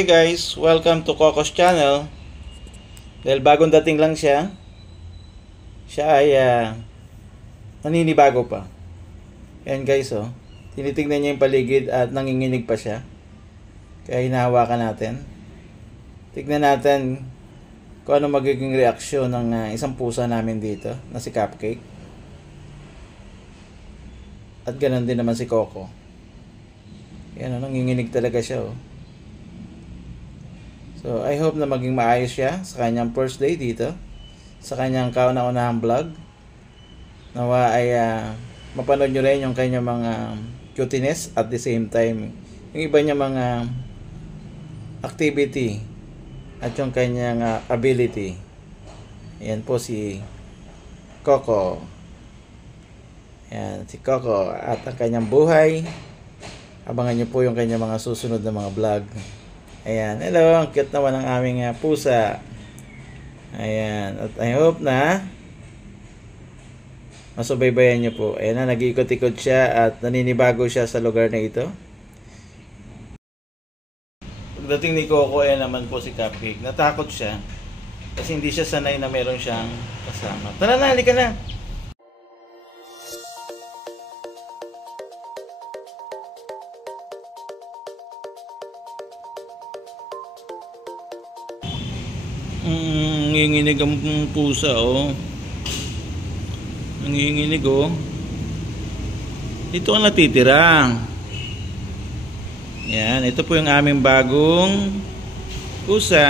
Hi guys, welcome to Coco's channel. Dahil bagong dating lang siya, ay naninibago pa. Yan guys, oh. Tinitignan niya yung paligid at nanginginig pa siya. Kaya hinahawakan natin. Tignan natin kung ano magiging reaksyon ng isang pusa namin dito na si Cupcake. At ganoon din naman si Coco. Yan, oh, nanginginig talaga siya, oh. So, I hope na maging maayos siya sa kanyang first day dito. Sa kanyang kauna-unahang vlog. Nawa ay mapanood nyo rin yung kanyang mga cuteness at the same time yung iba niya mga activity at yung kanyang ability. Yan po si Coco. Yan, si Coco at ang kanyang buhay. Abangan nyo po yung kanyang mga susunod na mga vlog. Ayan, hello, ang cute naman ng aming pusa. Ayan, at I hope na masubaybayan nyo po. Ayan na, nag-iikot-ikot siya at naninibago siya sa lugar na ito. Pagdating ni Coco, ayan naman po si Cupcake. Natakot siya kasi hindi siya sanay na meron siyang kasama. Tara na, halika na. Nanginginig ang pusa, oh. Nanginginig, oh. Dito ang natitira. Yan, ito po yung aming bagong pusa.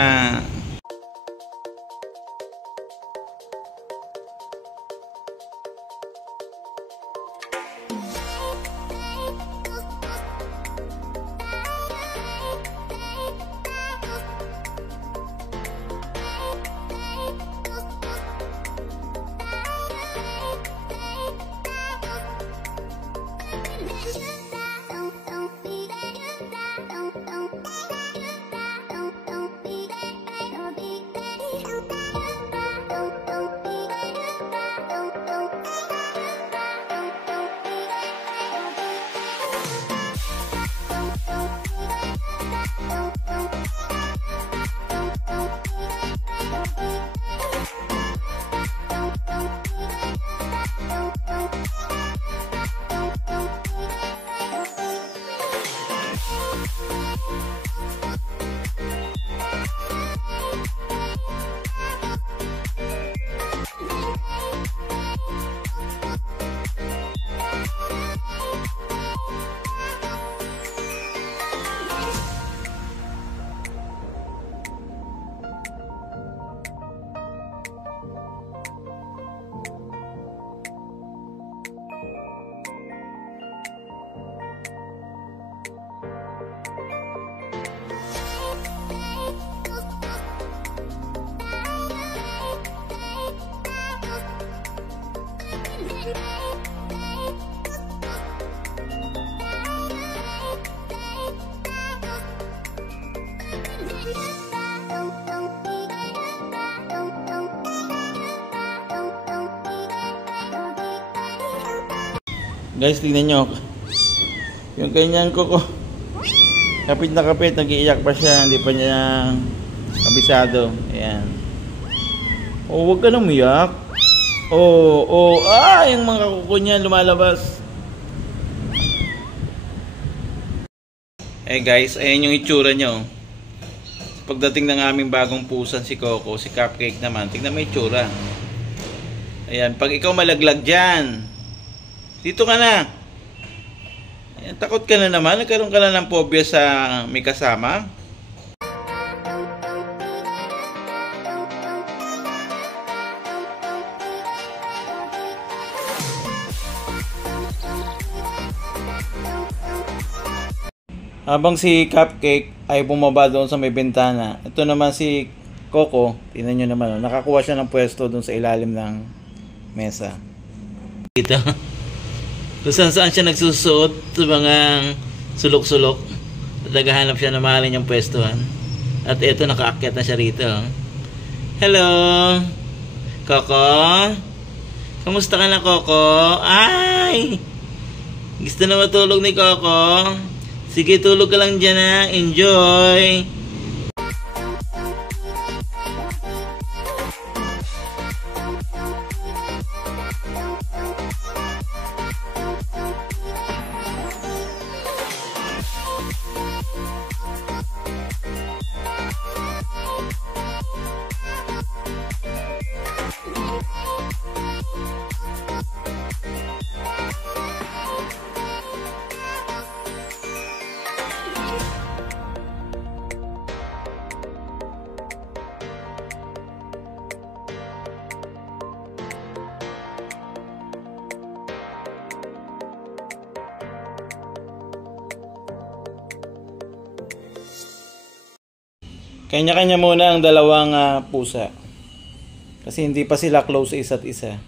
Guys, tingnan nyo yung kanyang Coco, kapit na kapit, nag-iiyak pa siya, hindi pa niya kabisado. Ayan, oh, huwag ka nang umiyak. Yung mga kuko niya lumalabas. Guys, ayan yung itsura nyo. Pagdating ng aming bagong pusan si Coco, si Cupcake naman, tingnan mo yung itsura. Ayan, pag ikaw malaglag dyan, dito ka na. Ayan, takot ka na naman. Nagkaroon ka na ng phobia sa may kasama. Habang si Cupcake ay bumaba doon sa may bintana, ito naman si Coco, tingnan nyo naman, nakakuha siya ng pwesto doon sa ilalim ng mesa. Dito. Kung saan siya nagsusuot sa mga sulok-sulok. At naghahanap siya na mahalin yung pwestuhan. At ito, nakaakyat na siya rito. Hello! Coco? Kamusta ka na, Coco? Ay! Gusto na matulog ni Coco? Sige, tulog ka lang dyan, ha? Enjoy! Kanya-kanya muna ang dalawang pusa. Kasi hindi pa sila close sa isa't isa.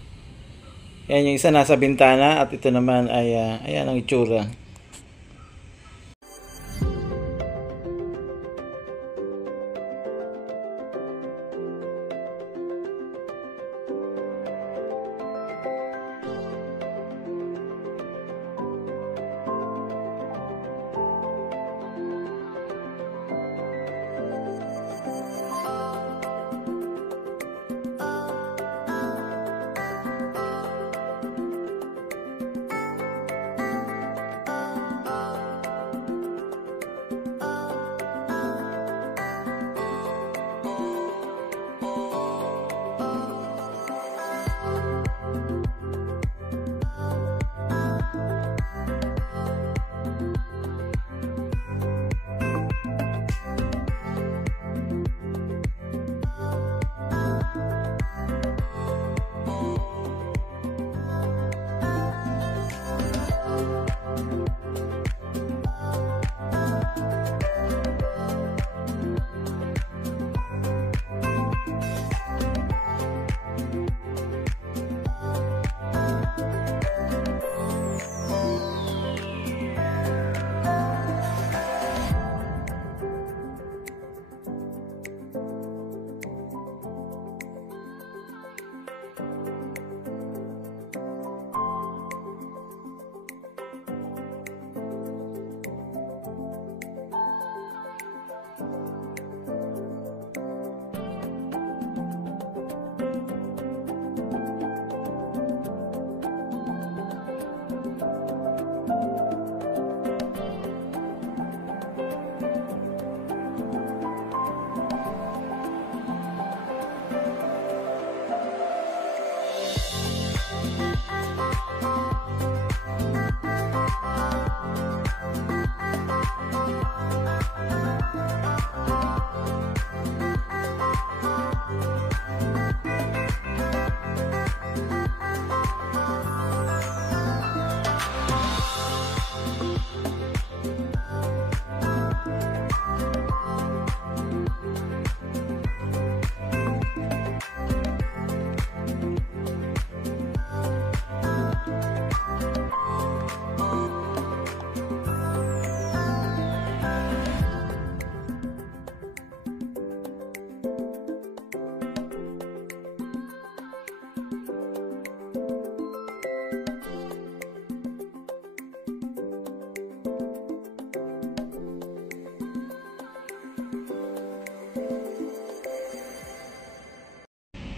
Yan, yung isa nasa bintana at ito naman ay ayan ang itsura.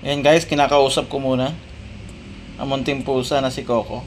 Ayan guys, kinakausap ko muna ang munting pusa na si Coco.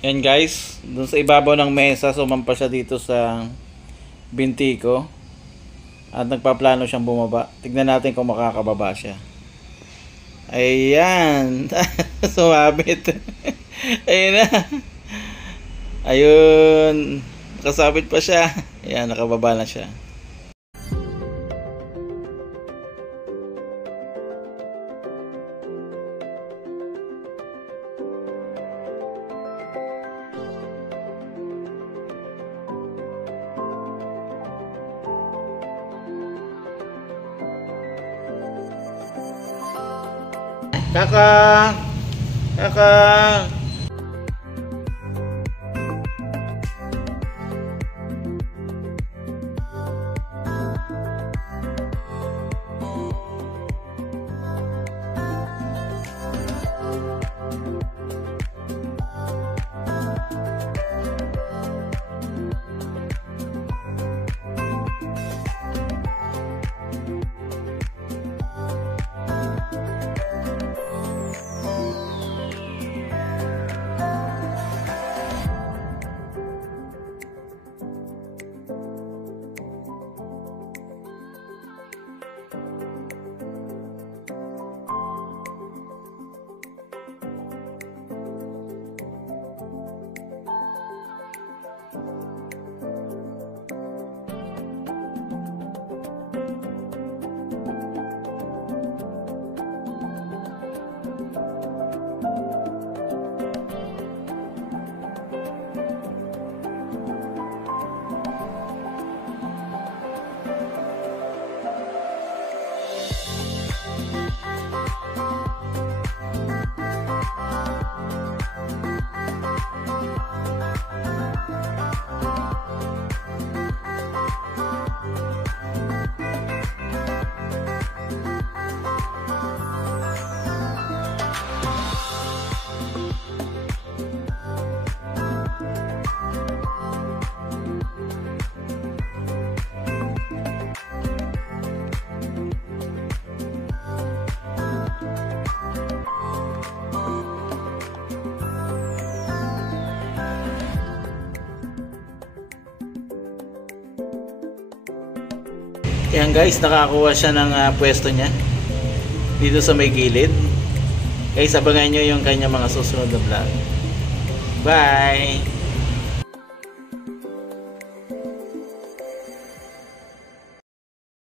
Yan guys, dun sa ibabaw ng mesa, sumampa siya dito sa binti ko. At nagpaplano siyang bumaba. Tignan natin kung makakababa siya. Ayan. Sumabit. Ayun na. Ayun. Nakasabit pa siya. Ayan, nakababa na siya. Kakak, kakak. Yan guys, nakakuha siya ng pwesto niya dito sa may gilid. Guys, abangan nyo yung kanya mga susunod na vlog. Bye!